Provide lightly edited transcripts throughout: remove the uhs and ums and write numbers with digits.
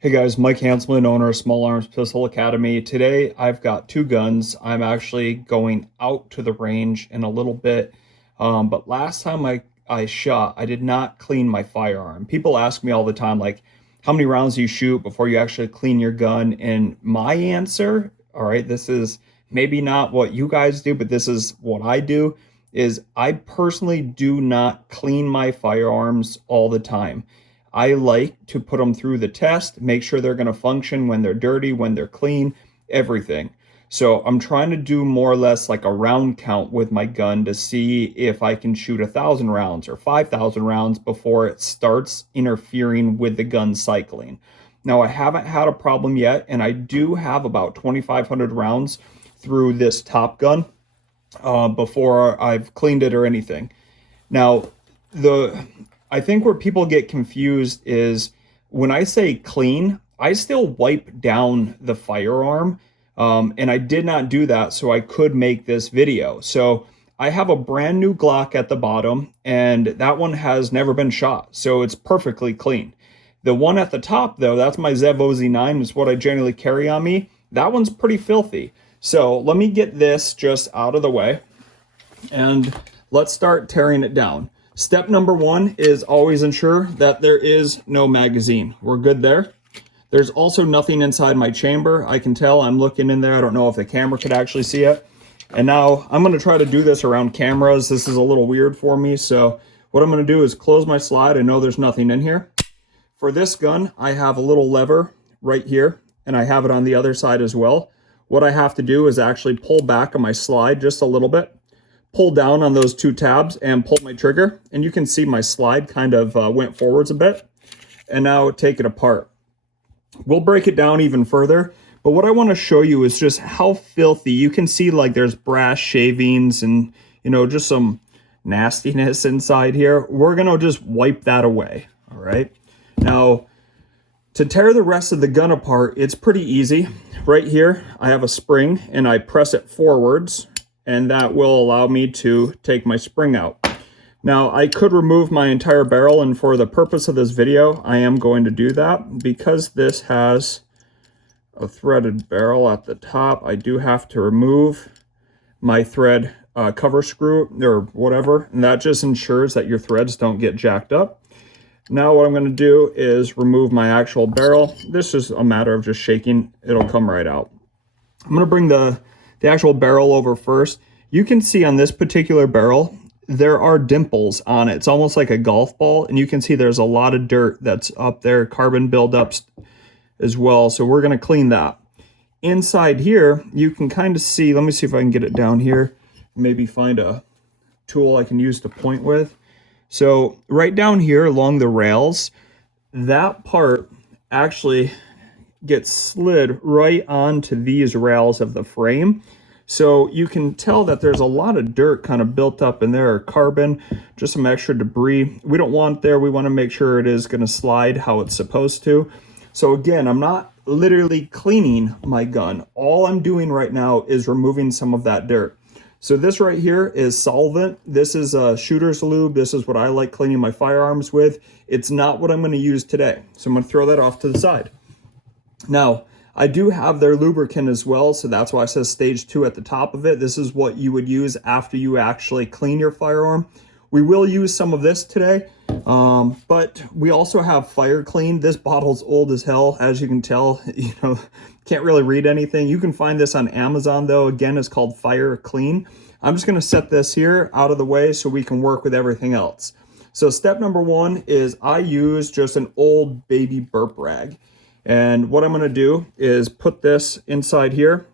Hey guys, Mike Hanselman, owner of Small Arms Pistol Academy. Today I've got two guns. I'm actually going out to the range in a little bit. But last time I shot, I did not clean my firearm. People ask me all the time, like, how many rounds do you shoot before you actually clean your gun? And my answer, all right, this is maybe not what you guys do, but this is what I do, is I personally do not clean my firearms all the time. I like to put them through the test, make sure they're going to function when they're dirty, when they're clean, everything. So I'm trying to do more or less like a round count with my gun to see if I can shoot 1,000 rounds or 5,000 rounds before it starts interfering with the gun cycling. Now, I haven't had a problem yet, and I do have about 2,500 rounds through this Top Gun before I've cleaned it or anything. Now, the I think where people get confused is when I say clean, I still wipe down the firearm, and I did not do that so I could make this video. So I have a brand new Glock at the bottom, and that one has never been shot, so it's perfectly clean. The one at the top, though, that's my Zev OZ9, is what I generally carry on me. That one's pretty filthy. So let me get this just out of the way, and let's start tearing it down. Step number one is always ensure that there is no magazine. We're good there. There's also nothing inside my chamber. I can tell I'm looking in there. I don't know if the camera could actually see it. And now I'm going to try to do this around cameras. This is a little weird for me. So what I'm going to do is close my slide. I know there's nothing in here. For this gun, I have a little lever right here, and I have it on the other side as well. What I have to do is actually pull back on my slide just a little bit, pull down on those two tabs and pull my trigger, and you can see my slide kind of went forwards a bit. And now take it apart. We'll break it down even further, but what I want to show you is just how filthy. You can see like there's brass shavings and, you know, just some nastiness inside here. We're going to just wipe that away, all right? Now, to tear the rest of the gun apart, it's pretty easy. Right here, I have a spring, and I press it forwards, and that will allow me to take my spring out. Now, I could remove my entire barrel, and for the purpose of this video, I am going to do that. Because this has a threaded barrel at the top, I do have to remove my thread cover screw or whatever, and that just ensures that your threads don't get jacked up. Now what I'm going to do is remove my actual barrel. This is a matter of just shaking. It'll come right out. I'm going to bring the actual barrel over first. You can see on this particular barrel, there are dimples on it. It's almost like a golf ball, and you can see there's a lot of dirt that's up there, carbon buildups as well. So we're going to clean that. Inside here, you can kind of see, let me see if I can get it down here, maybe find a tool I can use to point with. So right down here along the rails, that part actually gets slid right onto these rails of the frame. So you can tell that there's a lot of dirt kind of built up in there, or carbon, just some extra debris. We don't want there. We want to make sure it is going to slide how it's supposed to. So again, I'm not literally cleaning my gun. All I'm doing right now is removing some of that dirt. So this right here is solvent. This is a shooter's lube. This is what I like cleaning my firearms with. It's not what I'm going to use today. So I'm going to throw that off to the side. Now, I do have their lubricant as well, so that's why it says stage 2 at the top of it. This is what you would use after you actually clean your firearm. We will use some of this today, but we also have Fire Clean. This bottle's old as hell, as you can tell. You know, can't really read anything. You can find this on Amazon, though. Again, it's called Fire Clean. I'm just going to set this here out of the way so we can work with everything else. So step number one is I use just an old baby burp rag. And what I'm going to do is put this inside here,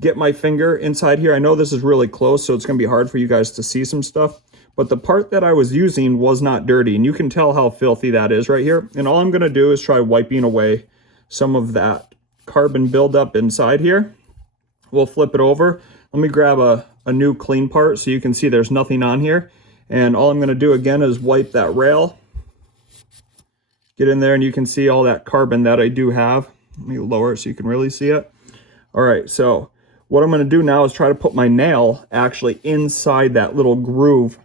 get my finger inside here. I know this is really close, so it's going to be hard for you guys to see some stuff. But the part that I was using was not dirty, and you can tell how filthy that is right here. And all I'm going to do is try wiping away some of that carbon buildup inside here. We'll flip it over. Let me grab a new clean part so you can see there's nothing on here. And all I'm going to do again is wipe that rail. Get in there, and you can see all that carbon that I do have. Let me lower it so you can really see it. All right, so what I'm going to do now is try to put my nail actually inside that little groove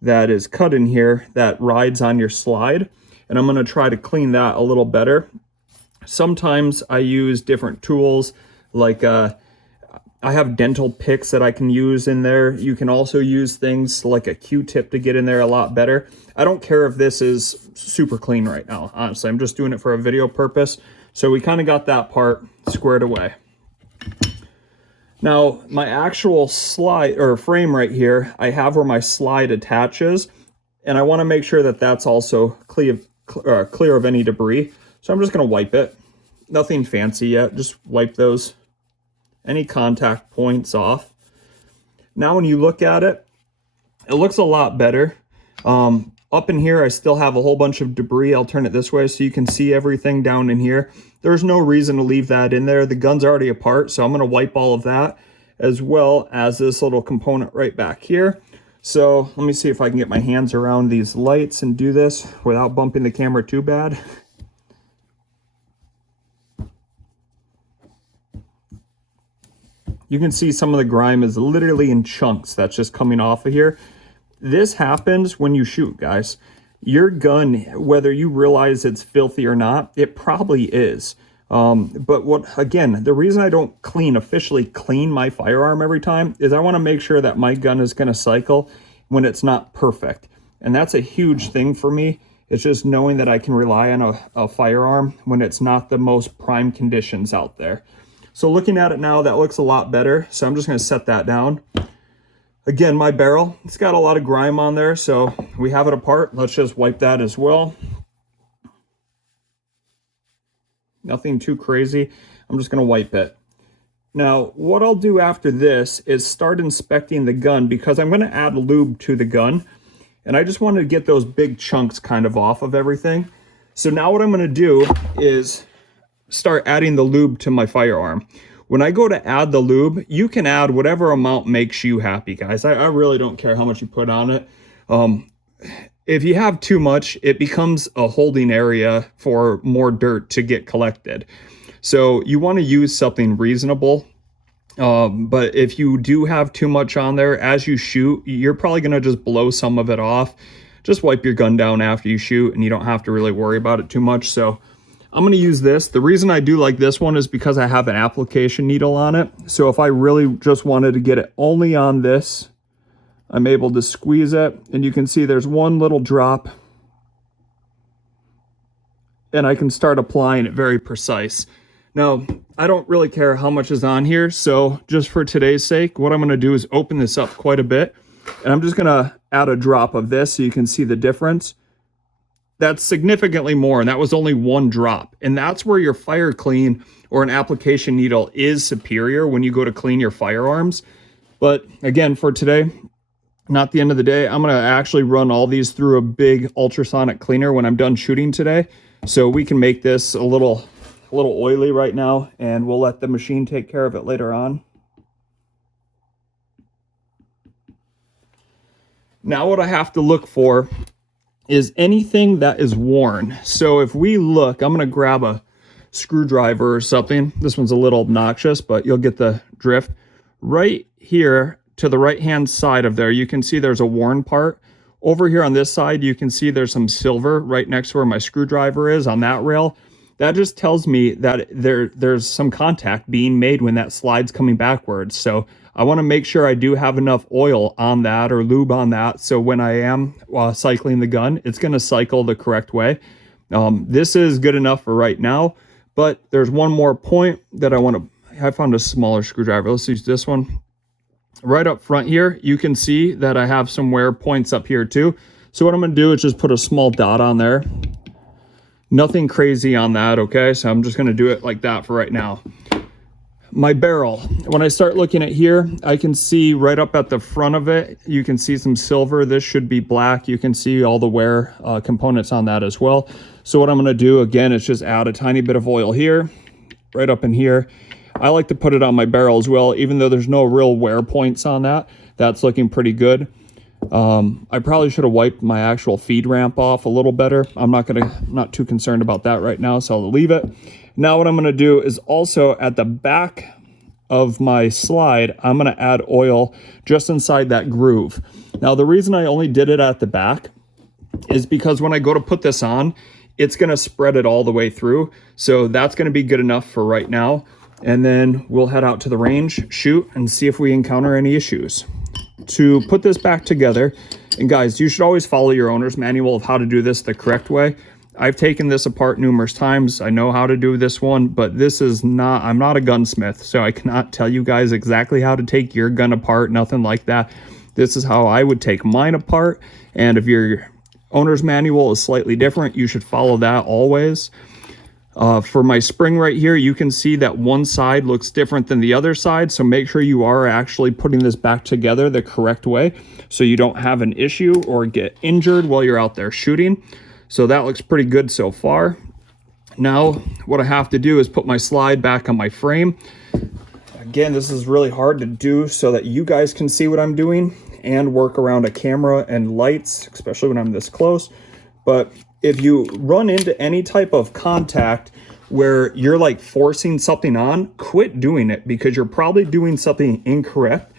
that is cut in here that rides on your slide. And I'm going to try to clean that a little better. Sometimes I use different tools, like I have dental picks that I can use in there. You can also use things like a Q-tip to get in there a lot better. I don't care if this is super clean right now, honestly. I'm just doing it for a video purpose. So we kind of got that part squared away. Now, my actual slide or frame right here, I have where my slide attaches, and I want to make sure that that's also clear of any debris. So I'm just going to wipe it. Nothing fancy yet, just wipe those, any contact points off. Now when you look at it, it looks a lot better. Up in here, I still have a whole bunch of debris. I'll turn it this way so you can see everything down in here. There's no reason to leave that in there. The gun's already apart, so I'm going to wipe all of that, as well as this little component right back here. So let me see if I can get my hands around these lights and do this without bumping the camera too bad. You can see some of the grime is literally in chunks that's just coming off of here. This happens when you shoot, guys. Your gun, whether you realize it's filthy or not, it probably is. But again, the reason I don't officially clean my firearm every time is I want to make sure that my gun is going to cycle when it's not perfect. And that's a huge thing for me. It's just knowing that I can rely on a firearm when it's not the most prime conditions out there. So looking at it now, that looks a lot better. So I'm just going to set that down. Again, my barrel, it's got a lot of grime on there, so we have it apart. Let's just wipe that as well. Nothing too crazy. I'm just going to wipe it. Now, what I'll do after this is start inspecting the gun, because I'm going to add lube to the gun. And I just wanted to get those big chunks kind of off of everything. So now what I'm going to do is start adding the lube to my firearm. When I go to add the lube, you can add whatever amount makes you happy, guys. I really don't care how much you put on it. If you have too much, it becomes a holding area for more dirt to get collected. So you want to use something reasonable. But if you do have too much on there, as you shoot, you're probably going to just blow some of it off. Just wipe your gun down after you shoot, and you don't have to really worry about it too much. So I'm going to use this. The reason I do like this one is because I have an application needle on it. So if I really just wanted to get it only on this, I'm able to squeeze it. And you can see there's one little drop. And I can start applying it very precise. Now, I don't really care how much is on here. So just for today's sake, what I'm going to do is open this up quite a bit. And I'm just going to add a drop of this so you can see the difference. That's significantly more, and that was only one drop. And that's where your fire clean or an application needle is superior when you go to clean your firearms. But again, for today, not the end of the day, I'm going to actually run all these through a big ultrasonic cleaner when I'm done shooting today. So we can make this a little oily right now, and we'll let the machine take care of it later on. Now what I have to look for is anything that is worn. So if we look, I'm going to grab a screwdriver or something. This one's a little obnoxious, but you'll get the drift. Right here to the right hand side of there, you can see there's a worn part. Over here on this side, you can see there's some silver right next to where my screwdriver is on that rail. That just tells me that there's some contact being made when that slide's coming backwards. So I want to make sure I do have enough oil on that or lube on that. So when I am cycling the gun, it's going to cycle the correct way. This is good enough for right now, but there's one more point that I found a smaller screwdriver. Let's use this one. Right up front here, you can see that I have some wear points up here too. So what I'm going to do is just put a small dot on there. Nothing crazy on that, okay? So I'm just going to do it like that for right now. My barrel, when I start looking at here, I can see right up at the front of it, you can see some silver. This should be black. You can see all the wear components on that as well. So what I'm going to do, again, is just add a tiny bit of oil here, right up in here. I like to put it on my barrel as well, even though there's no real wear points on that. That's looking pretty good. I probably should have wiped my actual feed ramp off a little better. I'm not too concerned about that right now, so I'll leave it. Now what I'm going to do is also at the back of my slide, I'm going to add oil just inside that groove. Now the reason I only did it at the back is because when I go to put this on, it's going to spread it all the way through. So that's going to be good enough for right now. And then we'll head out to the range, shoot, and see if we encounter any issues. To put this back together, and guys, you should always follow your owner's manual of how to do this the correct way. I've taken this apart numerous times. I know how to do this one, but this is not, I'm not a gunsmith, so I cannot tell you guys exactly how to take your gun apart, nothing like that. This is how I would take mine apart, and if your owner's manual is slightly different, you should follow that always. For my spring right here, you can see that one side looks different than the other side, so make sure you are actually putting this back together the correct way so you don't have an issue or get injured while you're out there shooting. So that looks pretty good so far. Now, what I have to do is put my slide back on my frame. Again, this is really hard to do so that you guys can see what I'm doing and work around a camera and lights, especially when I'm this close. But if you run into any type of contact where you're like forcing something on, quit doing it because you're probably doing something incorrect.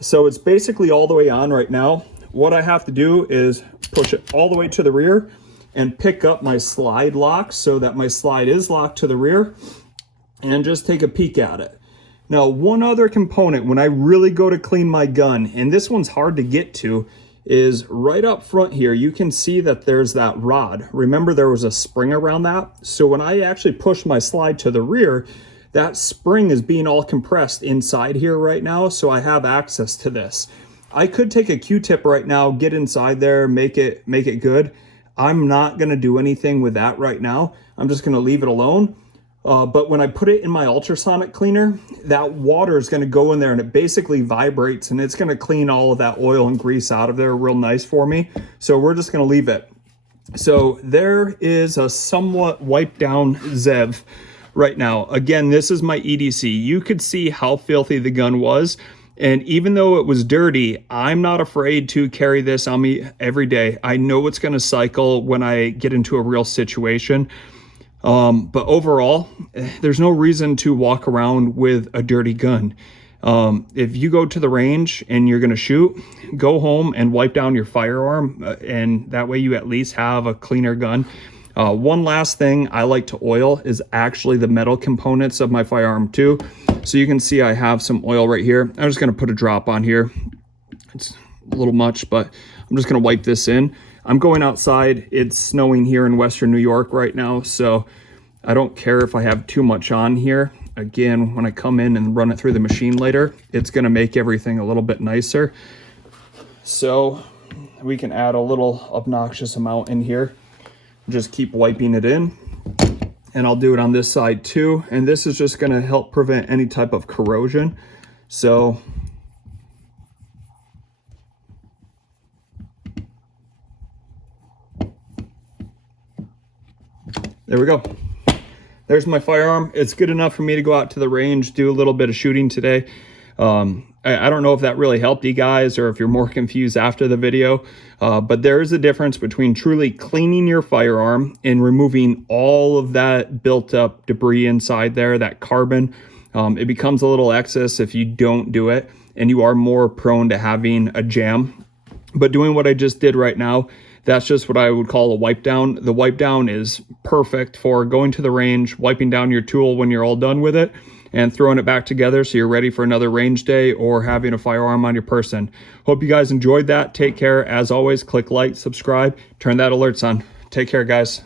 So it's basically all the way on right now. What I have to do is push it all the way to the rear and pick up my slide lock so that my slide is locked to the rear and just take a peek at it. Now, one other component when I really go to clean my gun, and this one's hard to get to, is right up front here. You can see that there's that rod. Remember, there was a spring around that. So when I actually push my slide to the rear, that spring is being all compressed inside here right now. So I have access to this. I could take a Q-tip right now, get inside there, make it good. I'm not gonna do anything with that right now. I'm just gonna leave it alone. But when I put it in my ultrasonic cleaner, that water is gonna go in there and it basically vibrates and it's gonna clean all of that oil and grease out of there real nice for me. So we're just gonna leave it. So there is a somewhat wiped down Zev right now. Again, this is my EDC. You could see how filthy the gun was. And even though it was dirty, I'm not afraid to carry this on me every day. I know it's going to cycle when I get into a real situation. But overall, there's no reason to walk around with a dirty gun. If you go to the range and you're going to shoot, go home and wipe down your firearm. And that way you at least have a cleaner gun. One last thing I like to oil is actually the metal components of my firearm too. So you can see I have some oil right here. I'm just going to put a drop on here. It's a little much, but I'm just going to wipe this in. I'm going outside. It's snowing here in Western New York right now, so I don't care if I have too much on here. Again, when I come in and run it through the machine later, it's going to make everything a little bit nicer. So we can add a little obnoxious amount in here. Just keep wiping it in. And I'll do it on this side too. And this is just gonna help prevent any type of corrosion. So there we go. There's my firearm. It's good enough for me to go out to the range, do a little bit of shooting today. I don't know if that really helped you guys or if you're more confused after the video, but there is a difference between truly cleaning your firearm and removing all of that built up debris inside there, that carbon. It becomes a little excess if you don't do it, and you are more prone to having a jam. But doing what I just did right now, that's just what I would call a wipe down. The wipe down is perfect for going to the range, wiping down your tool when you're all done with it, and throwing it back together so you're ready for another range day or having a firearm on your person. Hope you guys enjoyed that. Take care. As always, click like, subscribe, turn that alerts on. Take care, guys.